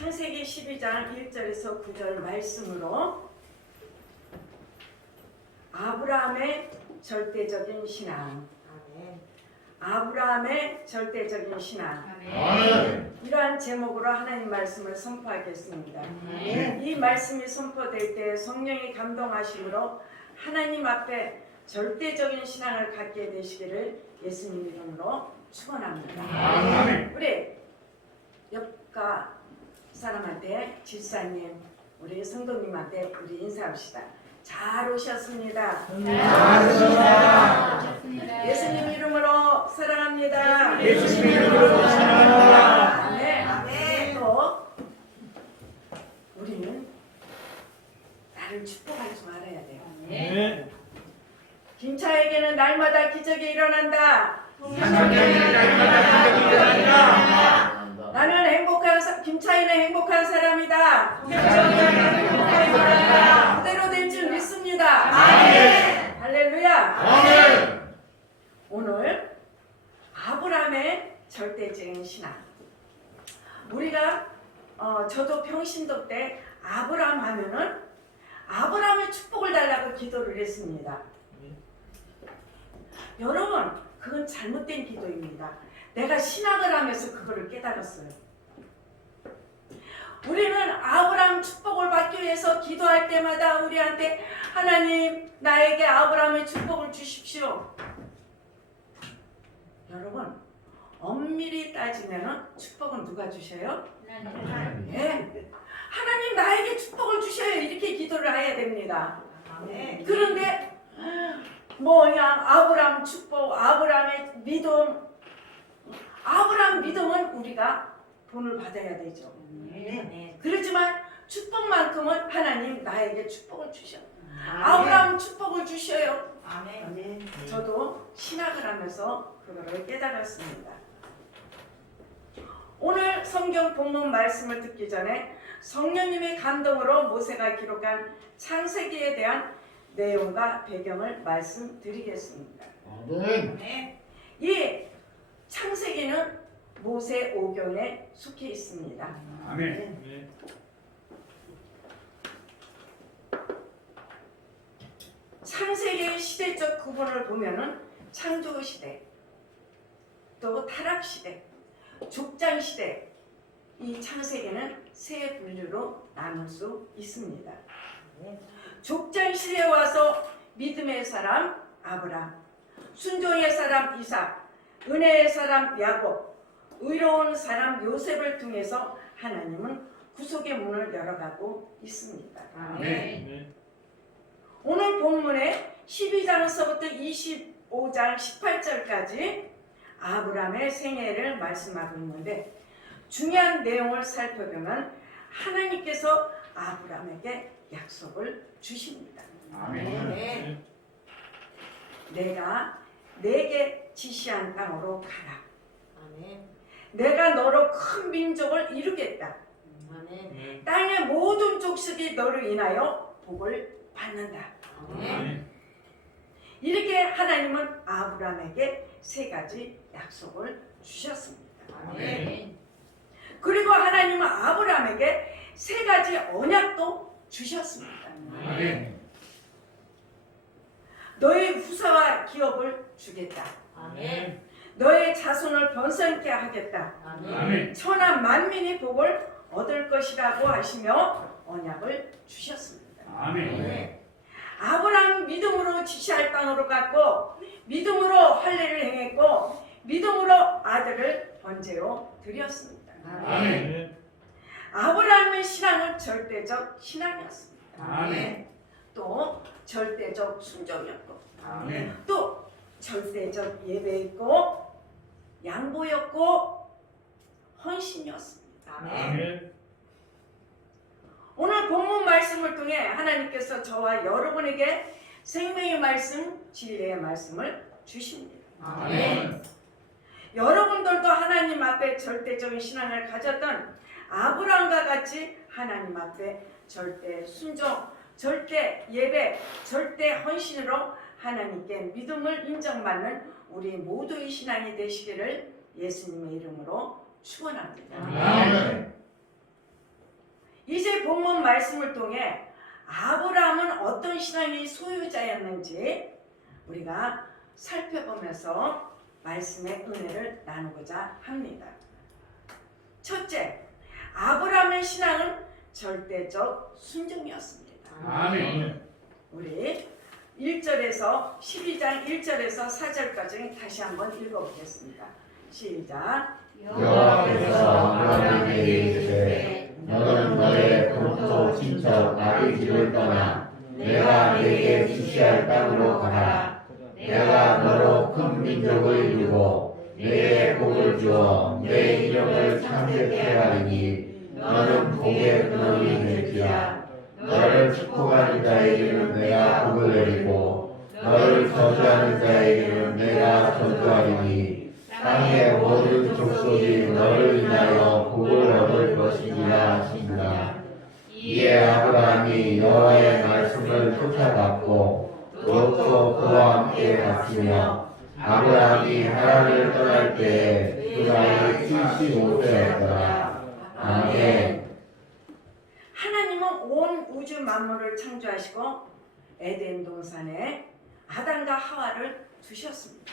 창세기 12장 1절에서 9절 말씀으로 아브라함의 절대적인 신앙, 아브라함의 절대적인 신앙, 이러한 제목으로 하나님 말씀을 선포하겠습니다. 이 말씀이 선포될 때 성령이 감동하심으로 하나님 앞에 절대적인 신앙을 갖게 되시기를 예수님 이름으로 축원합니다. 우리 옆가 사람한테, 집사님, 우리 성도님한테 우리 인사합시다. 잘 오셨습니다. 예수님 이름으로 사랑합니다. 예수님 이름으로 사랑합니다. 네, 아멘. 또 우리는 나를 축복할 줄 알아야 돼요. 네. 김차에게는 날마다 기적이 일어난다. 나는 김차이는 행복한 사람이다. 그대로 될 줄 믿습니다. 아멘. 할렐루야. 아멘. 오늘 아브라함의 절대적인 신앙. 우리가 저도 평신도 때 아브라함 하면은 아브라함의 축복을 달라고 기도를 했습니다. 여러분, 그건 잘못된 기도입니다. 내가 신학을 하면서 그거를 깨달았어요. 우리는 아브라함 축복을 받기 위해서 기도할 때마다 우리한테 하나님, 나에게 아브라함의 축복을 주십시오. 여러분, 엄밀히 따지면 축복은 누가 주셔요? 네. 하나님, 나에게 축복을 주셔요. 이렇게 기도를 해야 됩니다. 그런데 그냥 아브라함 축복, 아브라함의 믿음, 아브라함 믿음은 우리가 돈을 받아야 되죠. 그렇지만 축복만큼은 하나님 나에게 축복을 주셔. 아브라함 축복을 주셔요. 저도 신학을 하면서 그거를 깨달았습니다. 오늘 성경 본문 말씀을 듣기 전에 성령님의 감동으로 모세가 기록한 창세기에 대한 내용과 배경을 말씀드리겠습니다. 이 창세기는 모세 오경에 속해 있습니다. 아멘. 창세기의 시대적 구분을 보면은 창조 시대, 또 타락 시대, 족장 시대, 이 창세기는 세 분류로 나눌 수 있습니다. 족장 시대에 와서 믿음의 사람 아브라함, 순종의 사람 이삭, 은혜의 사람 야곱, 의로운 사람 요셉을 통해서 하나님은 구속의 문을 열어가고 있습니다. 오늘 본문의 12장에서부터 25장 18절까지 아브라함의 생애를 말씀하고 있는데 중요한 내용을 살펴보면 하나님께서 아브라함에게 약속을 주십니다. 내가 내게 지시한 땅으로 가라. 내가 너로 큰 민족을 이루겠다. 땅의 모든 족속이 너로 인하여 복을 받는다. 이렇게 하나님은 아브라함에게 세 가지 약속을 주셨습니다. 그리고 하나님은 아브라함에게 세 가지 언약도 주셨습니다. 너의 후사와 기업을 주겠다. 너의 자손을 번성케 하겠다. 천하 만민이 복을 얻을 것이라고 하시며 언약을 주셨습니다. 아브라함은 믿음으로 지시할 땅으로 갔고 믿음으로 할례를 행했고 믿음으로 아들을 번제로 드렸습니다. 아브라함의 신앙은 절대적 신앙이었습니다. 또 절대적 순종이었고 또 절대적 예배였고 양보였고 헌신이었습니다. 오늘 본문 말씀을 통해 하나님께서 저와 여러분에게 생명의 말씀, 진리의 말씀을 주십니다. 여러분들도 하나님 앞에 절대적인 신앙을 가졌던 아브라함과 같이 하나님 앞에 절대 순종, 절대 예배, 절대 헌신으로 하나님께 믿음을 인정받는 우리 모두의 신앙이 되시기를 예수님의 이름으로 축원합니다. 이제 본문 말씀을 통해 아브라함은 어떤 신앙의 소유자였는지 우리가 살펴보면서 말씀의 은혜를 나누고자 합니다. 첫째, 아브라함의 신앙은 절대적 순종이었습니다. 아멘. 우리 1절에서 12장 1절에서 4절까지 다시 한번 읽어보겠습니다. 시작. 여호와께서 아브라함에게 이르시되 너는 너의 본토 친척 아비 집을 떠나 내가 네게 지시할 땅으로 가라. 내가 너로 큰 민족을 이루고 네게 복을 주어 내 이름을 창대케 하리니 너는 복의 근원이 될지라. 너를 축복하는 자에게는 내가 복을 내리고 너를 저주하는 자에게는 내가 저주하리니 땅의 모든 족속이 너를 인하여 복을 얻을 것이니라 하시니라. 이에 아브라함이 여호와의 말씀을 쫓아갔고 롯도 그와 함께 갔으며 아브라함이 하란을 떠날 때에 그 나이 75세였더라. 아멘. 하나님은 온 우주 만물을 창조하시고 에덴 동산에 아담과 하와를 두셨습니다.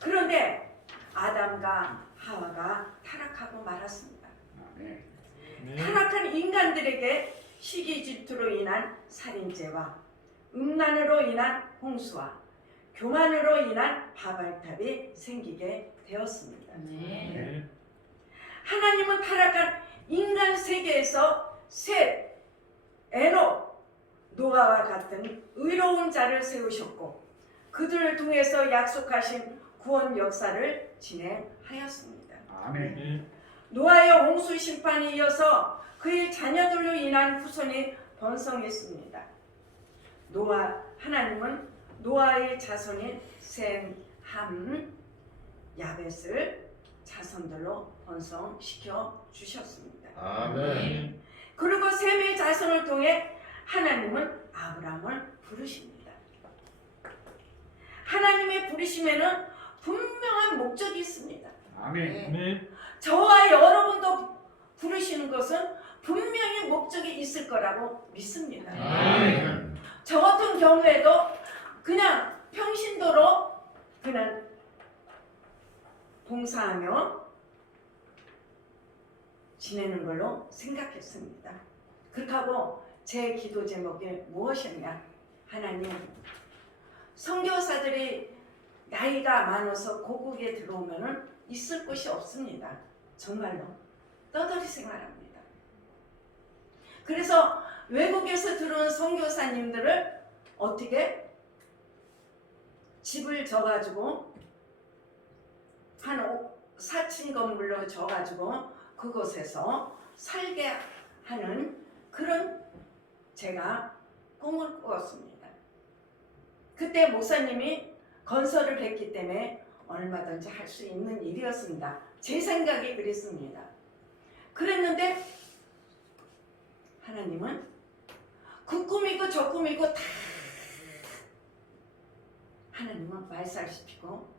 그런데 아담과 하와가 타락하고 말았습니다. 네. 타락한 인간들에게 시기 질투로 인한 살인죄와 음란으로 인한 홍수와 교만으로 인한 바발탑이 생기게 되었습니다. 네. 하나님은 타락한 인간 세계에서 셋, 에녹, 노아와 같은 의로운 자를 세우셨고 그들을 통해서 약속하신 구원 역사를 진행하였습니다. 아멘. 노아의 홍수 심판에 이어서 그의 자녀들로 인한 후손이 번성했습니다. 하나님은 노아의 자손인 셈, 함, 야벳을 자손들로 번성시켜 주셨습니다. 아멘. 그리고 셈의 자손을 통해 하나님은 아브라함을 부르십니다. 하나님의 부르심에는 분명한 목적이 있습니다. 아멘. 저와 여러분도 부르시는 것은 분명히 목적이 있을 거라고 믿습니다. 아멘. 저 같은 경우에도 그냥 평신도로 그냥 봉사하며 지내는 걸로 생각했습니다. 그렇게 하고 제 기도 제목이 무엇이었냐? 하나님, 선교사들이 나이가 많아서 고국에 들어오면 있을 곳이 없습니다. 정말로 떠돌이 생활합니다. 그래서 외국에서 들어온 선교사님들을 어떻게 집을 져가지고 한 4층 건물로 져가지고 그곳에서 살게 하는 그런 제가 꿈을 꾸었습니다. 그때 목사님이 건설을 했기 때문에 얼마든지 할 수 있는 일이었습니다. 제 생각이 그랬습니다. 그랬는데 하나님은 그 꿈이고 저 꿈이고 다 하나님은 말씀하시고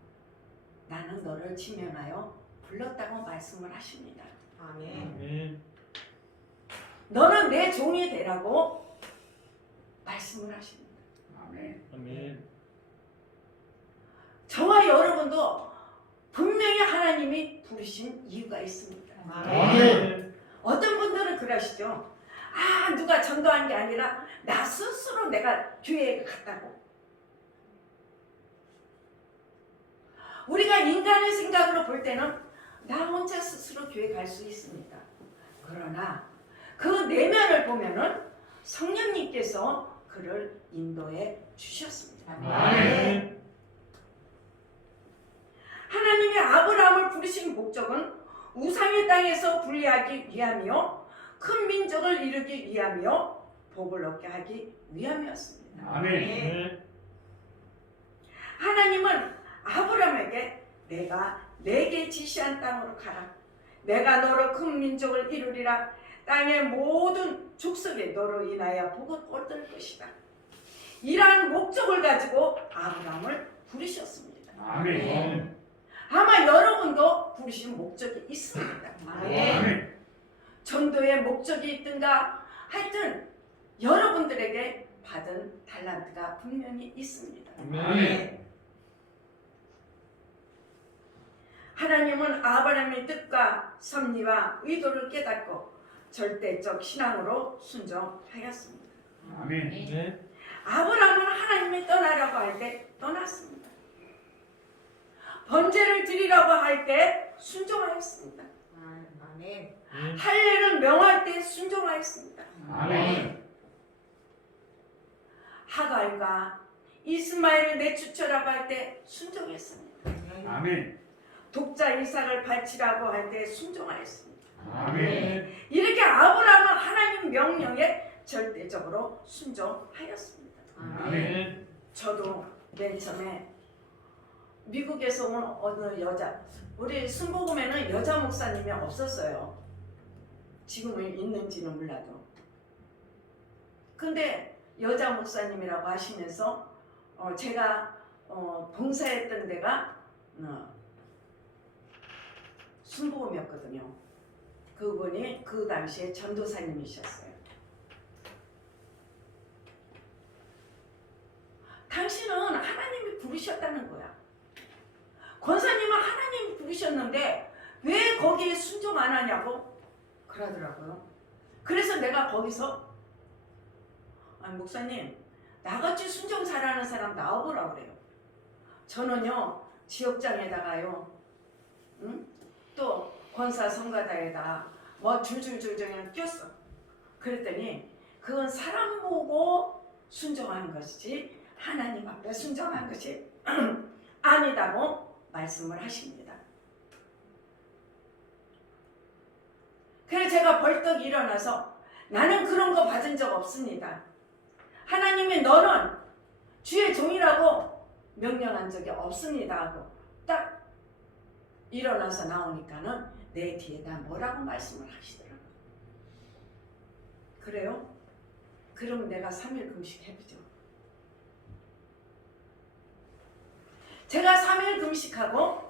나는 너를 지명하여 불렀다고 말씀을 하십니다. 아멘. 너는 내 종이 되라고 말씀을 하십니다. 아멘. 저와 여러분도 분명히 하나님이 부르신 이유가 있습니다. 아멘. 어떤 분들은 그러시죠. 아, 누가 전도한 게 아니라 나 스스로 내가 교회에 갔다고. 우리가 인간의 생각으로 볼 때는 나 혼자 스스로 교회 갈 수 있습니다. 그러나 그 내면을 보면은 성령님께서 그를 인도해 주셨습니다. 아멘. 하나님이 아브라함을 부르신 목적은 우상의 땅에서 분리하기 위함이요 큰 민족을 이루기 위함이요 복을 얻게 하기 위함이었습니다. 아멘. 하나님은 아브라함에게 내가 내게 지시한 땅으로 가라. 내가 너로 큰 민족을 이루리라. 땅의 모든 족속에 너로 인하여 복을 얻을 것이다. 이러한 목적을 가지고 아브라함을 부르셨습니다. 아멘. 아마 여러분도 부르신 목적이 있습니다. 아멘. 전도의 목적이 있든가 하여튼 여러분들에게 받은 달란트가 분명히 있습니다. 아멘. 하나님은 아브라함의 뜻과 섭리와 의도를 깨닫고 절대적 신앙으로 순종하였습니다. 아멘. 네. 아브라함은 하나님이 떠나라고 할 때 떠났습니다. 번제를 드리라고 할 때 순종하였습니다. 아멘. 할례를 명할 때 순종하였습니다. 아멘. 하갈과 이스마엘을 내쫓으라고 할 때 순종했습니다. 아멘. 독자 이삭을 바치라고 할 때 순종하였습니다. 아멘. 이렇게 아브라함은 하나님 명령에 절대적으로 순종하였습니다. 아멘. 저도 맨 처음에 미국에서 온 어느 여자, 우리 순복음에는 여자 목사님이 없었어요. 지금은 있는지는 몰라도. 근데 여자 목사님이라고 하시면서 제가 봉사했던 데가 순복음이었거든요. 그분이 그 당시에 전도사님이셨어요. 당신은 하나님이 부르셨다는 거야. 권사님은 하나님이 부르셨는데 왜 거기에 순종 안 하냐고 그러더라고요. 그래서 내가 거기서 목사님 나같이 순종 잘하는 사람 나와보라 그래요. 저는요 지역장에다가요 또 권사 성가다에다 뭐 줄줄줄 그냥 꼈어. 그랬더니 그건 사람 보고 순종하는 것이지 하나님 앞에 순종하는 것이 아니다고 말씀을 하십니다. 그래서 제가 벌떡 일어나서 나는 그런 거 받은 적 없습니다. 하나님이 너는 주의 종이라고 명령한 적이 없습니다 하고 딱 일어나서 나오니까는 내 뒤에다 뭐라고 말씀을 하시더라고요. 그래요? 그러면 내가 3일 금식 해보죠. 제가 3일 금식하고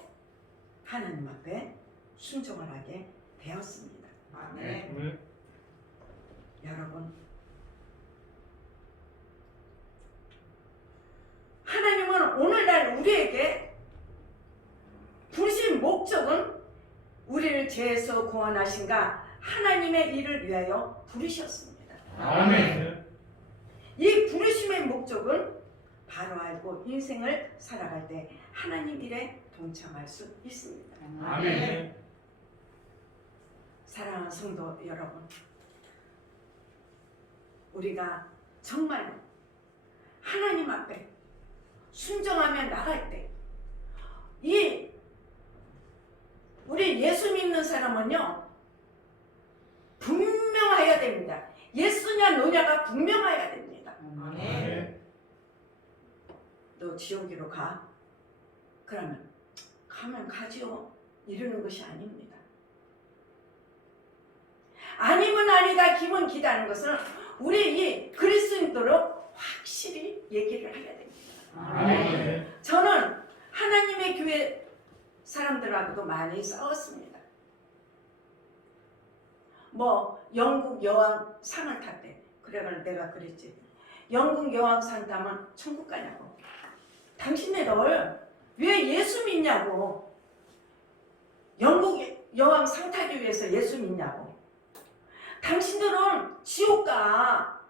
하나님 앞에 순종을 하게 되었습니다. 아멘. 여러분, 하나님은 오늘날 우리에게 부르신 목적은 우리를 죄에서 구원하신가 하나님의 일을 위하여 부르셨습니다. 아멘. 이 부르심의 목적은 바로 알고 인생을 살아갈 때 하나님 일에 동참할 수 있습니다. 아멘. 사랑하는 성도 여러분, 우리가 정말 하나님 앞에 순종하며 나갈 때 우리 예수 믿는 사람은요 분명해야 됩니다. 예수냐 노냐가 분명해야 됩니다. 아멘. 너 지옥으로 가? 그러면 가면 가지요. 이러는 것이 아닙니다. 아니면 아니다, 기면 기다는 것은 우리 이 그리스도로 확실히 얘기를 해야 됩니다. 아멘. 저는 하나님의 교회 사람들하고도 많이 싸웠습니다. 뭐 영국 여왕 상을 탔대. 그래가지고 내가 그랬지. 영국 여왕 상 타면 천국 가냐고. 당신네들 왜 예수 믿냐고. 영국 여왕 상 타기 위해서 예수 믿냐고. 당신들은 지옥 가.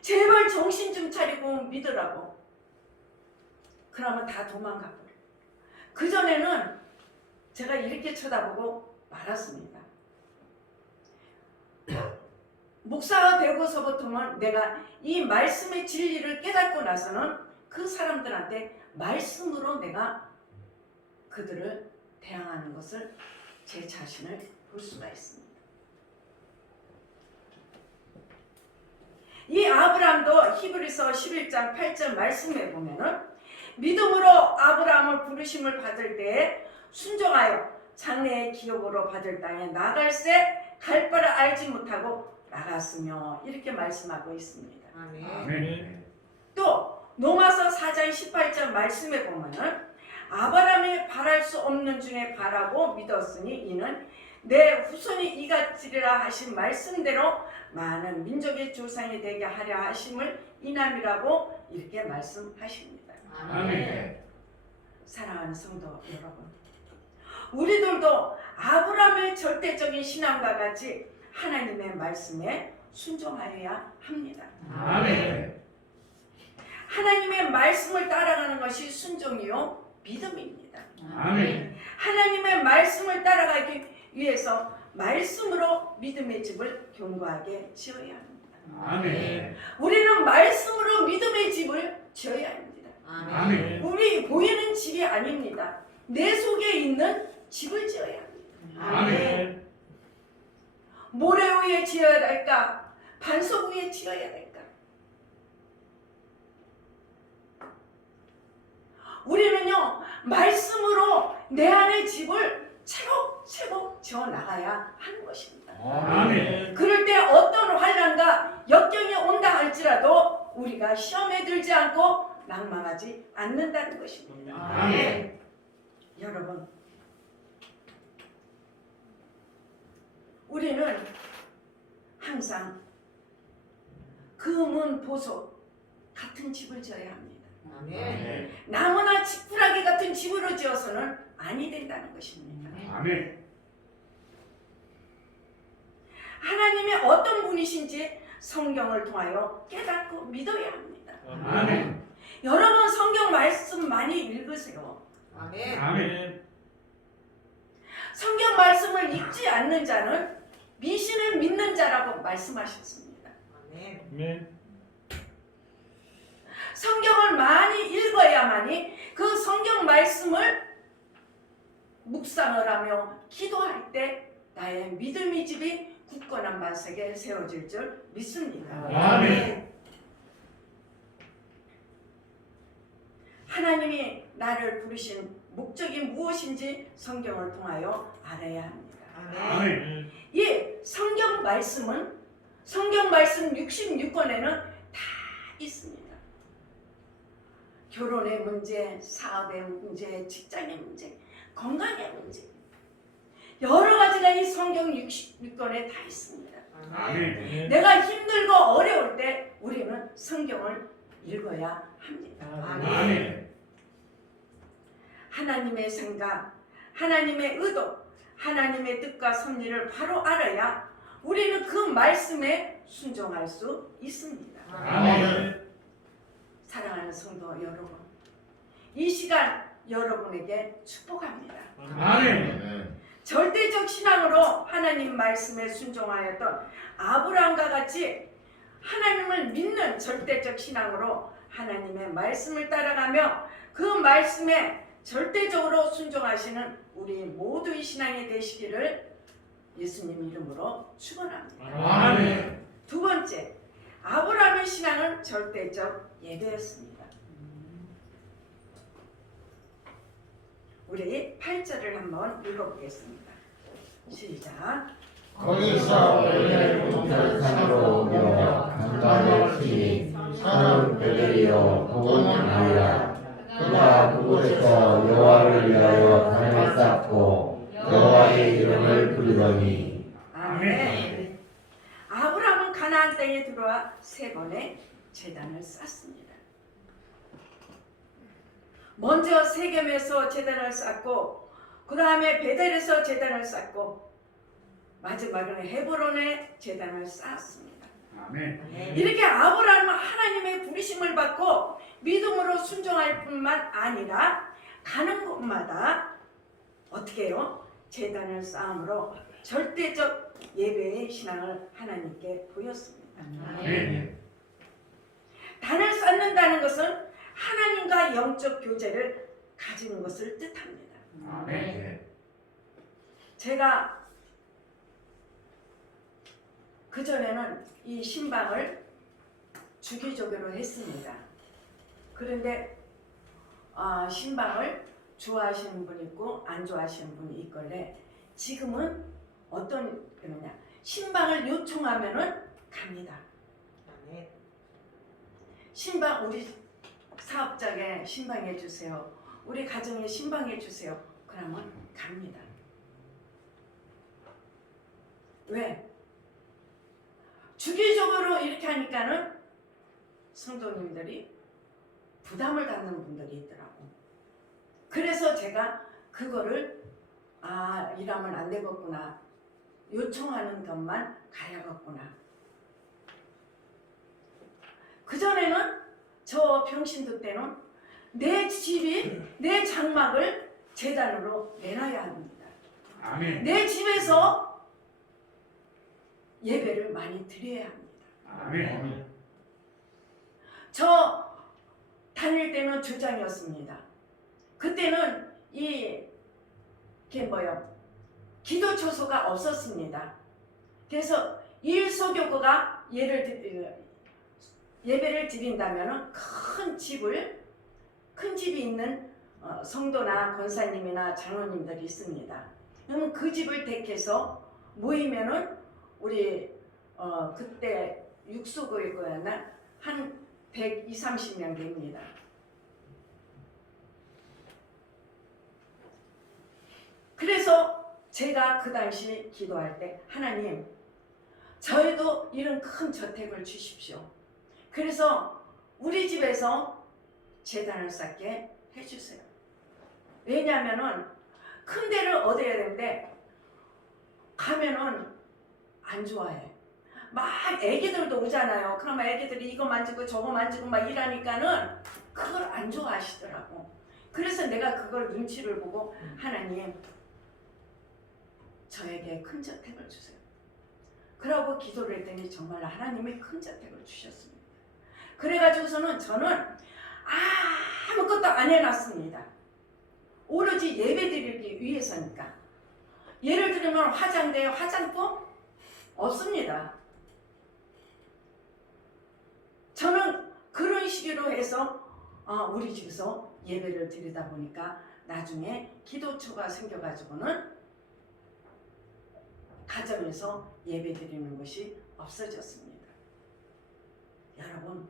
제발 정신 좀 차리고 믿으라고. 그러면 다 도망가 버려. 그전에는 제가 이렇게 쳐다보고 말았습니다. 목사가 되고서부터는 내가 이 말씀의 진리를 깨닫고 나서는 그 사람들한테 말씀으로 내가 그들을 대항하는 것을 제 자신을 볼 수가 있습니다. 이 아브라함도 히브리서 11장 8절 말씀에 보면은 믿음으로 아브라함을 부르심을 받을 때에 순종하여 장래의 기업으로 받을 땅에 나갈새 갈 바를 알지 못하고 나갔으며 이렇게 말씀하고 있습니다. 아멘. 아멘. 또 로마서 4장 18절 말씀에 보면은 아브라함이 바랄 수 없는 중에 바라고 믿었으니 이는 내 후손이 이같으리라 하신 말씀대로 많은 민족의 조상이 되게 하려 하심을 이남이라고 이렇게 말씀하십니다. 아멘. 사랑하는 성도 여러분, 우리들도 아브라함의 절대적인 신앙과 같이 하나님의 말씀에 순종하여야 합니다. 아멘. 하나님의 말씀을 따라가는 것이 순종이요 믿음입니다. 아멘. 하나님의 말씀을 따라가기 위해서 말씀으로 믿음의 집을 견고하게 지어야 합니다. 아멘. 우리는 말씀으로 믿음의 집을 지어야 합니다. 아멘. 우리 보이는 집이 아닙니다. 내 속에 있는 집을 지어야 합니다. 아멘. 모래 위에 지어야 될까? 반석 위에 지어야 될까? 우리는요, 말씀으로 내 안의 집을 차곡차곡 지어 나가야 하는 것입니다. 아멘. 그럴 때 어떤 환난과 역경이 온다 할지라도 우리가 시험에 들지 않고 낙망하지 않는다는 것입니다. 아멘. 여러분, 우리는 항상 금은 보석 같은 집을 지어야 합니다. 아멘. 나무나 지푸라기 같은 집으로 지어서는 아니 된다는 것입니다. 아멘. 하나님이 어떤 분이신지 성경을 통하여 깨닫고 믿어야 합니다. 아멘. 여러분 성경 말씀 많이 읽으세요. 아멘. 아멘. 성경 말씀을 읽지 않는 자는 미신을 믿는 자라고 말씀하셨습니다. 아멘. 아멘. 성경을 많이 읽어야만이 그 성경 말씀을 묵상을 하며 기도할 때 나의 믿음의 집이 굳건한 반석에 세워질 줄 믿습니다. 아멘. 하나님이 나를 부르신 목적이 무엇인지 성경을 통하여 알아야 합니다. 아멘. 이 성경 말씀은 성경 말씀 66권에는 다 있습니다. 결혼의 문제, 사업의 문제, 직장의 문제, 건강의 문제, 여러 가지가 이 성경 66권에 다 있습니다. 아멘. 내가 힘들고 어려울 때 우리는 성경을 읽어야 합니다. 아멘. 하나님의 생각, 하나님의 의도, 하나님의 뜻과 섭리를 바로 알아야 우리는 그 말씀에 순종할 수 있습니다. 아멘. 사랑하는 성도 여러분, 이 시간 여러분에게 축복합니다. 아멘. 절대적 신앙으로 하나님 말씀에 순종하였던 아브라함과 같이 하나님을 믿는 절대적 신앙으로 하나님의 말씀을 따라가며 그 말씀에 절대적으로 순종하시는 우리 모두의 신앙이 되시기를 예수님 이름으로 축원합니다. 아멘. 두 번째, 아브라함의 신앙은 절대적 예배였습니다. 우리 8절을 한번 읽어보겠습니다. 시작. 거기서 오늘 산으로 옮겨 강간을 치니 산은 베델이요 그곳은 아니라 그가 그곳에서 여호와를 위하여 단을 쌓고 여호와의 이름을 부르더니 아멘. 아브라함은 가나안 땅에 들어와 세 번의 제단을 쌓습니다. 먼저 세겜에서 제단을 쌓고 그 다음에 베델에서 제단을 쌓고 마지막에는 헤브론에 제단을 쌓았습니다. 아멘. 이렇게 아브라함은 하나님의 부르심을 받고 믿음으로 순종할 뿐만 아니라 가는 곳마다 어떻게 해요? 제단을 쌓음으로 절대적 예배의 신앙을 하나님께 보였습니다. 아멘. 단을 쌓는다는 것은 하나님과 영적 교제를 가지는 것을 뜻합니다. 아멘. 제가 그전에는 이 신방을 주기적으로 했습니다. 그런데 신방을 좋아하시는 분이 있고 안 좋아하시는 분이 있길래 지금은 어떤 거냐, 신방을 요청하면은 갑니다. 아멘. 신방, 우리 사업장에 신방해 주세요. 우리 가정에 신방해 주세요. 그러면 갑니다. 왜? 주기적으로 이렇게 하니까는 성도님들이 부담을 갖는 분들이 있더라고. 그래서 제가 그거를 이러면 안 되겠구나. 요청하는 것만 가야겠구나. 그전에는 저 병신도 때는 내 집이 내 장막을 제단으로 내놔야 합니다. 아멘. 내 집에서 예배를 많이 드려야 합니다. 아멘. 저 다닐 때는 조장이었습니다. 그때는 이게 기도 초소가 없었습니다. 그래서 일소교구가 예배를 드린다면 큰 집이 있는 성도나 권사님이나 장로님들이 있습니다. 그러면 그 집을 택해서 모이면은 우리 그때 육수교회였나 한 120, 30명 됩니다. 그래서 제가 그 당시 기도할 때 하나님 저희도 이런 큰 저택을 주십시오. 그래서 우리 집에서 제단을 쌓게 해주세요. 왜냐하면은 큰 데를 얻어야 되는데 가면은 안 좋아해. 막 애기들도 오잖아요. 그러면 애기들이 이거 만지고 저거 만지고 막 이러니까는 그걸 안 좋아하시더라고. 그래서 내가 그걸 눈치를 보고 하나님 저에게 큰 저택을 주세요. 그러고 기도를 했더니 정말 하나님이 큰 저택을 주셨습니다. 그래가지고서는 저는 아무것도 안 해놨습니다. 오로지 예배 드리기 위해서니까. 예를 들면 화장대, 화장품 없습니다. 저는 그런 식으로 해서 우리 집에서 예배를 드리다 보니까 나중에 기도처가 생겨가지고는 가정에서 예배 드리는 것이 없어졌습니다. 여러분,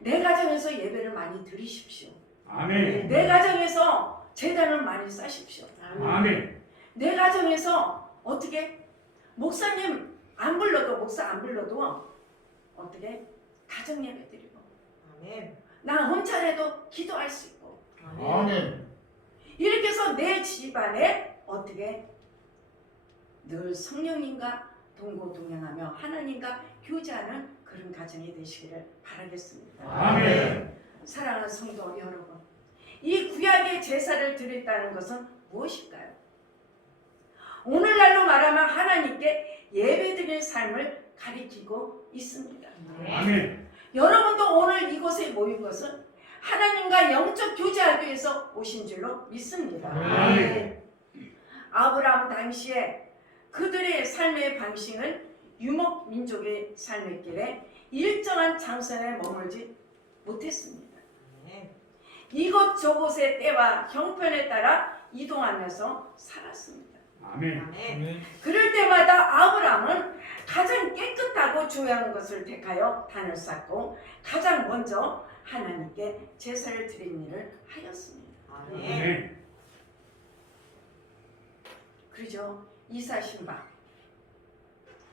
내 가정에서 예배를 많이 드리십시오. 아멘. 내 가정에서 제단을 많이 쌓으십시오. 아멘. 내 가정에서 어떻게 목사님 안 불러도 목사 안 불러도 어떻게 가정 예배 드리고 아멘. 나 혼자라도 기도할 수 있고 아멘. 이렇게 해서 내 집안에 어떻게 늘 성령님과 동고동행하며 하나님과 교제하는 그런 가정이 되시기를 바라겠습니다. 아멘. 사랑하는 성도 여러분, 이 구약의 제사를 드렸다는 것은 무엇일까요? 오늘날로 말하면 하나님께 예배드릴 삶을 가리키고 있습니다. 아멘. 여러분도 오늘 이곳에 모인 것은 하나님과 영적 교제하기 위해서 오신 줄로 믿습니다. 아멘. 아브라함 당시에 그들의 삶의 방식은 유목 민족의 삶의 길에 일정한 장소에 머물지 못했습니다. 아멘. 이곳저곳의 때와 형편에 따라 이동하면서 살았습니다. 아멘. 아멘. 그럴 때마다 아브라함은 가장 깨끗하고 조용한 것을 택하여 단을 쌓고 가장 먼저 하나님께 제사를 드린 일을 하였습니다. 아멘. 아멘. 그러죠. 이사 신방,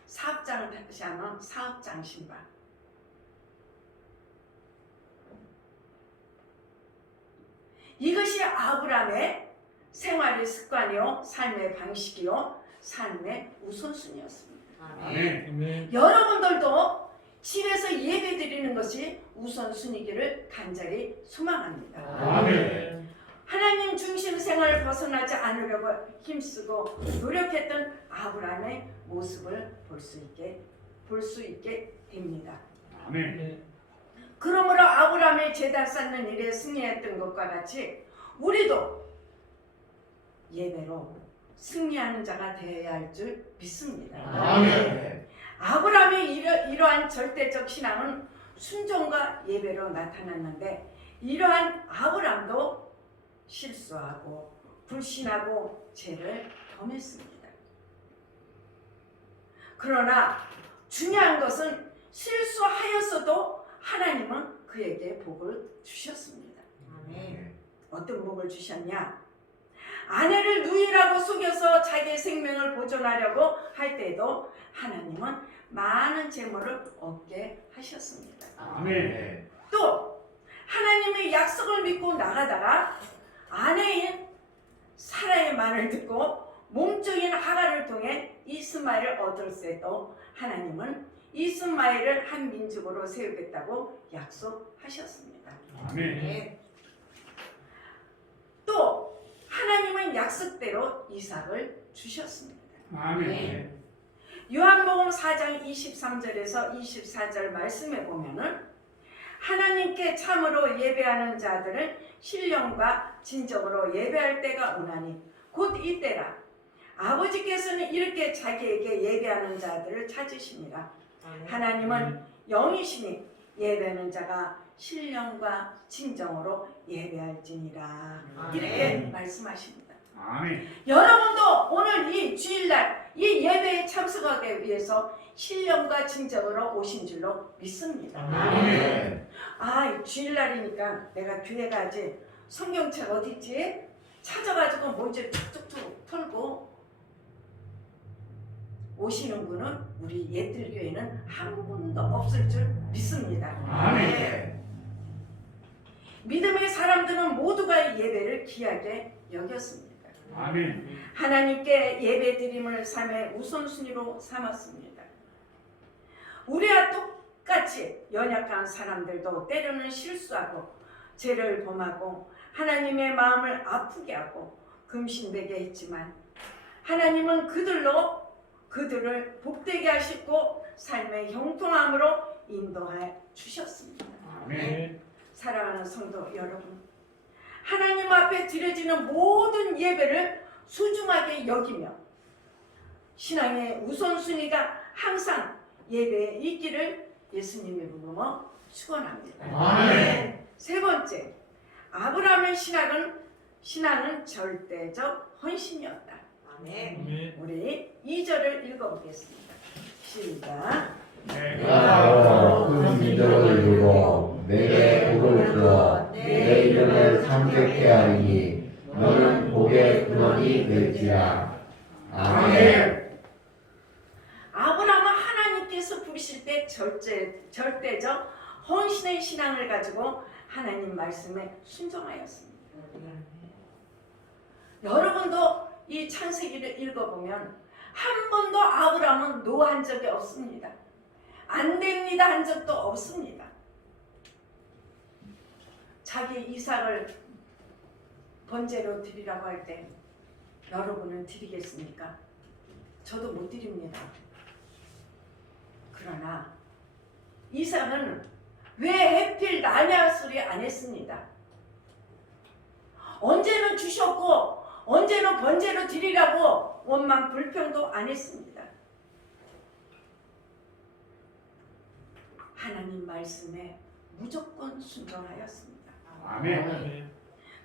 사업장 다시 하면 사업장 신방. 이것이 아브라함의 생활의 습관이요, 삶의 방식이요, 삶의 우선순위였습니다. 아멘. 여러분들도 집에서 예배 드리는 것이 우선순위기를 간절히 소망합니다. 아멘. 하나님 중심 생활을 벗어나지 않으려고 힘쓰고 노력했던 아브라함의 모습을 볼 수 있게 됩니다. 아멘. 그러므로 아브라함의 제단 쌓는 일에 승리했던 것과 같이 우리도 예배로 승리하는 자가 되어야 할 줄 믿습니다. 아멘. 아브라함의 이러한 절대적 신앙은 순종과 예배로 나타났는데 이러한 아브라함도 실수하고 불신하고 죄를 범했습니다. 그러나 중요한 것은 실수하였어도 하나님은 그에게 복을 주셨습니다. 아멘. 어떤 복을 주셨냐? 아내를 누이라고 속여서 자기의 생명을 보존하려고 할 때에도 하나님은 많은 재물을 얻게 하셨습니다. 아멘. 또 하나님의 약속을 믿고 나가다가 아내인 사라의 말을 듣고 몸종인 하갈을 통해 이스마엘을 얻을 때도 하나님은 이스마엘을 한 민족으로 세우겠다고 약속하셨습니다. 아멘. 또 하나님은 약속대로 이삭을 주셨습니다. 아멘. 요한복음 4장 23절에서 24절 말씀에 보면은 하나님께 참으로 예배하는 자들은 신령과 진정으로 예배할 때가 오나니 곧 이때라. 아버지께서는 이렇게 자기에게 예배하는 자들을 찾으십니다. 하나님은 영이시니 예배하는 자가 신령과 진정으로 예배할지니라. 이렇게 말씀하십니다. 아멘. 여러분도 오늘 이 주일날 이 예배에 참석하기 위해서 신령과 진정으로 오신 줄로 믿습니다. 아멘. 아, 주일날이니까 내가 교회 가지. 성경책 어디 있지? 찾아가지고 먼저 툭툭툭 털고 오시는 분은 우리 옛들교회는 한 분도 없을 줄 믿습니다. 아멘. 믿음의 사람들은 모두가 예배를 귀하게 여겼습니다. 아멘. 하나님께 예배드림을 삶의 우선순위로 삼았습니다. 우리와 똑같이 연약한 사람들도 때로는 실수하고 죄를 범하고 하나님의 마음을 아프게 하고 금신되게 했지만 하나님은 그들을 복되게 하시고 삶의 형통함으로 인도해 주셨습니다. 아멘. 사랑하는 성도 여러분, 하나님 앞에 드려지는 모든 예배를 소중하게 여기며 신앙의 우선순위가 항상 예배에 있기를 예수님의 이름으로 축원합니다. 아멘. 세 번째, 아브라함의 신앙은 절대적 헌신이었다. 아멘. 우리 2절을 읽어보겠습니다. 시작. 내가 큰 민족을 이루고 내게 복을 주어 내 이름을 창대케 하리니 너는 복의 근원이 될지라. 아멘. 아브라함은 하나님께서 부르실 때 절대적 헌신의 신앙을 가지고 하나님 말씀에 순종하였습니다. 여러분도 이 창세기를 읽어보면 한 번도 아브라함은 노한 적이 없습니다. 안 됩니다 한 적도 없습니다. 자기 이삭을 번제로 드리라고 할 때 여러분은 드리겠습니까? 저도 못 드립니다. 그러나 이삭은 왜 하필 나냐 소리 안 했습니다. 언제는 주셨고 언제는 번제로 드리라고 원망 불평도 안 했습니다. 하나님 말씀에 무조건 순종하였습니다. 아멘.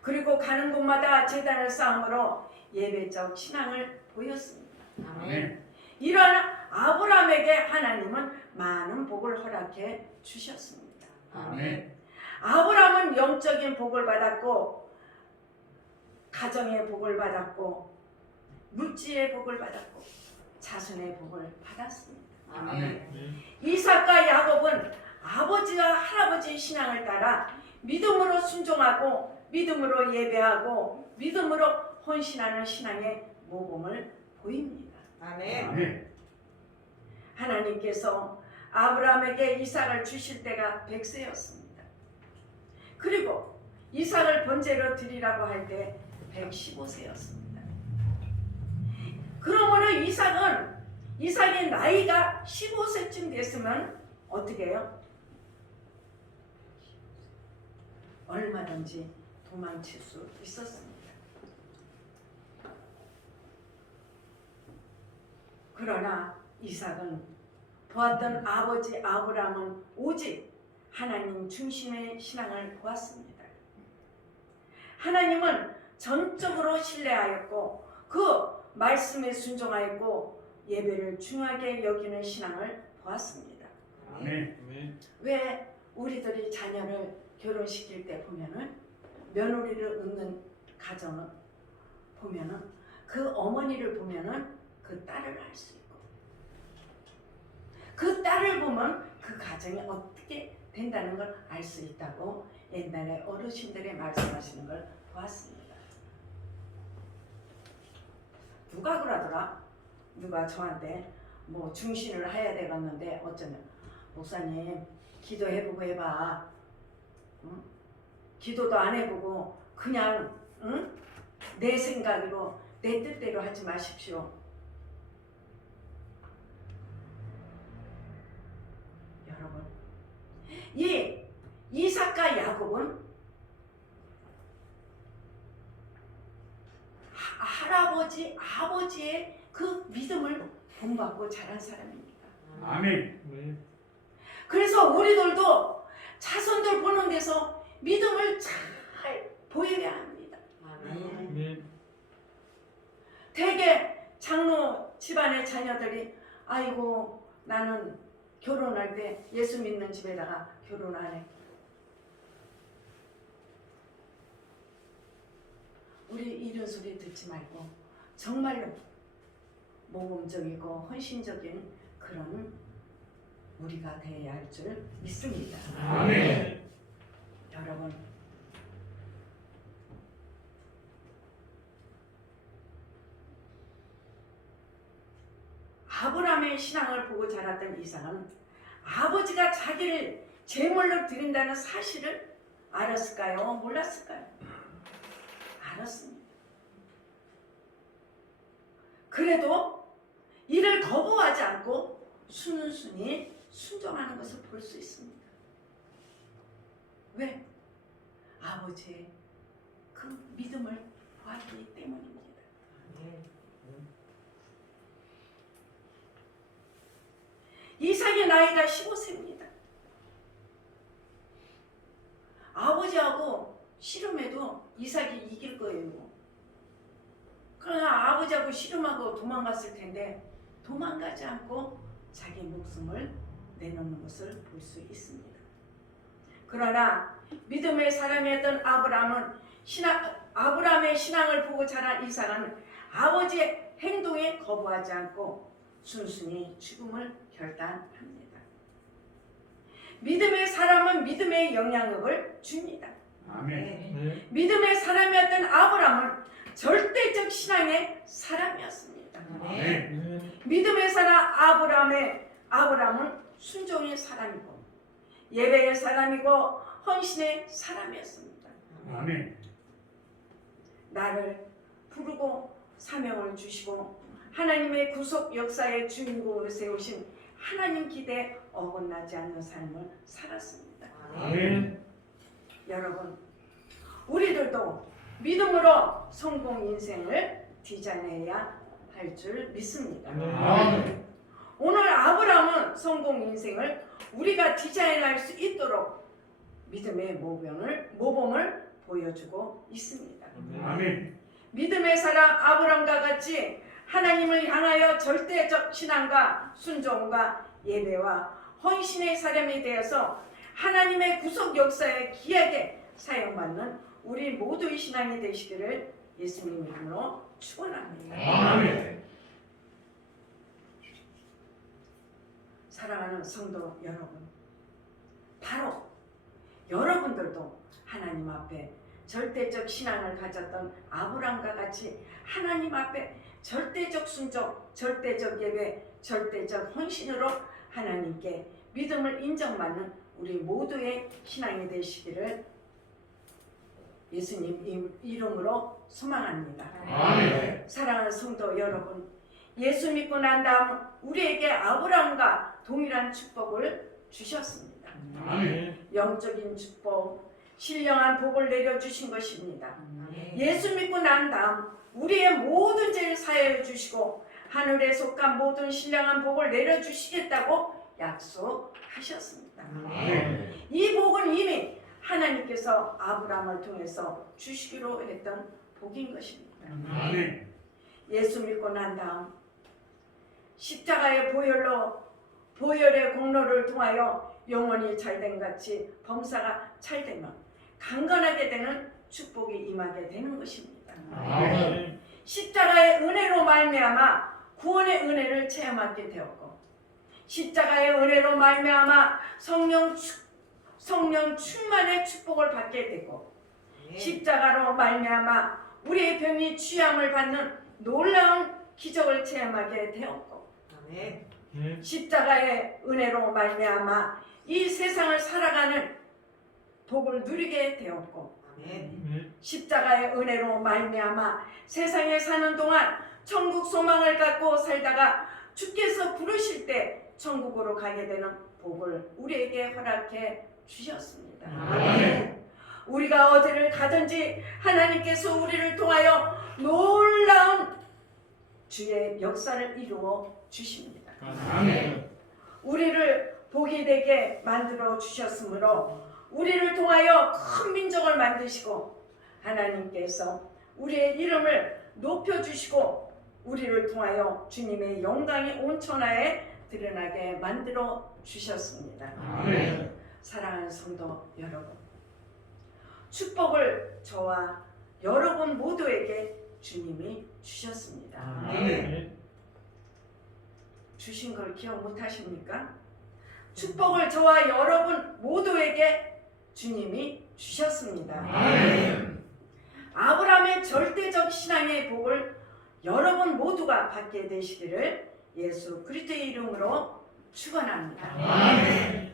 그리고 가는 곳마다 제단을 쌓음으로 예배적 신앙을 보였습니다. 아멘. 이러한 아브라함에게 하나님은 많은 복을 허락해 주셨습니다. 아멘. 아브라함은 영적인 복을 받았고 가정의 복을 받았고 물질의 복을 받았고 자손의 복을 받았습니다. 아멘. 이삭과 야곱은 아버지와 할아버지의 신앙을 따라 믿음으로 순종하고 믿음으로 예배하고 믿음으로 헌신하는 신앙의 모범을 보입니다. 아멘. 아멘. 하나님께서 아브라함에게 이삭을 주실 때가 100세였습니다. 그리고 이삭을 번제로 드리라고 할 때 115세였습니다. 그러므로 이삭의 나이가 15세쯤 됐으면 어떻게 해요? 얼마든지 도망칠 수 있었습니다. 그러나 이삭은 보았던 아버지 아브라함은 오직 하나님 중심의 신앙을 보았습니다. 하나님은 전적으로 신뢰하였고 그 말씀에 순종하였고 예배를 중하게 여기는 신앙을 보았습니다. 아멘. 왜 우리들이 자녀를 결혼시킬 때 보면은 며느리를 얻는 가정은 보면은 그 어머니를 보면은 그 딸을 알 수 있고 그 딸을 보면 그 가정이 어떻게 된다는 걸 알 수 있다고 옛날에 어르신들이 말씀하시는 걸 보았습니다. 누가 그러더라? 누가 저한테 뭐 중신을 해야 되겠는데 어쩌면 목사님 기도해보고 해봐. 응? 기도도 안 해보고 그냥 응? 내 생각으로 내 뜻대로 하지 마십시오. 여러분 이 이삭과 야곱은 아버지의 그 믿음을 본받고 자란 사람입니다. 아멘. 그래서 우리들도 자손들 보는 데서 믿음을 잘 보여야 합니다. 아멘. 대개 장로 집안의 자녀들이 아이고 나는 결혼할 때 예수 믿는 집에다가 결혼 안 해. 우리 이런 소리 듣지 말고 정말로 모범적이고 헌신적인 그런 우리가 되어야 할 줄 믿습니다. 아멘. 여러분 아브라함의 신앙을 보고 자랐던 이삭은 아버지가 자기를 제물로 드린다는 사실을 알았을까요? 몰랐을까요? 알았습니다. 그래도 이를 거부하지 않고 순순히 순종하는 것을 볼 수 있습니다. 왜? 아버지의 그 믿음을 보았기 때문입니다. 이삭의 나이가 15세입니다. 아버지하고 씨름해도 이삭이 이길 거예요. 그러나 아버지하고 씨름하고 도망갔을 텐데 도망가지 않고 자기 목숨을 내놓는 것을 볼 수 있습니다. 그러나 믿음의 사람이었던 아브라함의 신앙을 보고 자란 이삭은 아버지의 행동에 거부하지 않고 순순히 죽음을 결단합니다. 믿음의 사람은 믿음의 영향력을 줍니다. 아멘. 믿음의 사람이었던 아브라함은 절대적 신앙의 사람이었습니다. 아멘. 믿음의 사람 아브라함은 순종의 사람이고 예배의 사람이고 헌신의 사람이었습니다. 아멘. 나를 부르고 사명을 주시고 하나님의 구속 역사의 주인공으로 세우신 하나님 기대에 어긋나지 않는 삶을 살았습니다. 아멘. 여러분, 우리들도 믿음으로 성공 인생을 디자인해야 할 줄 믿습니다. 아멘. 오늘 아브라함은 성공 인생을 우리가 디자인할 수 있도록 믿음의 모범을 보여주고 있습니다. 아멘. 믿음의 사람 아브라함과 같이 하나님을 향하여 절대적 신앙과 순종과 예배와 헌신의 사람이 되어서 하나님의 구속 역사에 귀하게 사용받는 우리 모두의 신앙이 되시기를 예수님 이름으로 축원합니다. 아멘. 사랑하는 성도 여러분, 바로 여러분들도 하나님 앞에 절대적 신앙을 가졌던 아브라함과 같이 하나님 앞에 절대적 순종, 절대적 예배, 절대적 헌신으로 하나님께 믿음을 인정받는 우리 모두의 신앙이 되시기를 예수님 이름으로 소망합니다. 아멘. 사랑하는 성도 여러분, 예수 믿고 난 다음 우리에게 아브라함과 동일한 축복을 주셨습니다. 아멘. 영적인 축복, 신령한 복을 내려주신 것입니다. 예수 믿고 난 다음 우리의 모든 죄를 사하여 주시고 하늘에 속한 모든 신령한 복을 내려주시겠다고 약속하셨습니다. 아멘. 이 복은 이미 하나님께서 아브라함을 통해서 주시기로 했던 복인 것입니다. 아멘. 예수 믿고 난 다음 십자가의 보혈의 공로를 통하여 영원히 잘된 같이 범사가 잘되면 강건하게 되는 축복이 임하게 되는 것입니다. 아멘. 십자가의 은혜로 말미암아 구원의 은혜를 체험하게 되었고 십자가의 은혜로 말미암아 성령 충만의 축복을 받게 되고 십자가로 말미암아 우리의 병이 취함을 받는 놀라운 기적을 체험하게 되었고 아멘. 십자가의 은혜로 말미암아 이 세상을 살아가는 복을 누리게 되었고 아멘. 십자가의 은혜로 말미암아 세상에 사는 동안 천국 소망을 갖고 살다가 주께서 부르실 때 천국으로 가게 되는 복을 우리에게 허락해 주셨습니다. 아멘. 우리가 어디를 가든지 하나님께서 우리를 통하여 놀라운 주의 역사를 이루어 주십니다. 아멘. 우리를 복이 되게 만들어 주셨으므로 우리를 통하여 큰 민족을 만드시고 하나님께서 우리의 이름을 높여주시고 우리를 통하여 주님의 영광이 온 천하에 드러나게 만들어 주셨습니다. 아멘. 사랑하는 성도 여러분, 축복을 저와 여러분 모두에게 주님이 주셨습니다. 아멘. 주신 걸 기억 못하십니까? 축복을 저와 여러분 모두에게 주님이 주셨습니다. 아멘. 아브라함의 절대적 신앙의 복을 여러분 모두가 받게 되시기를 예수 그리스도의 이름으로 축원합니다. 아멘.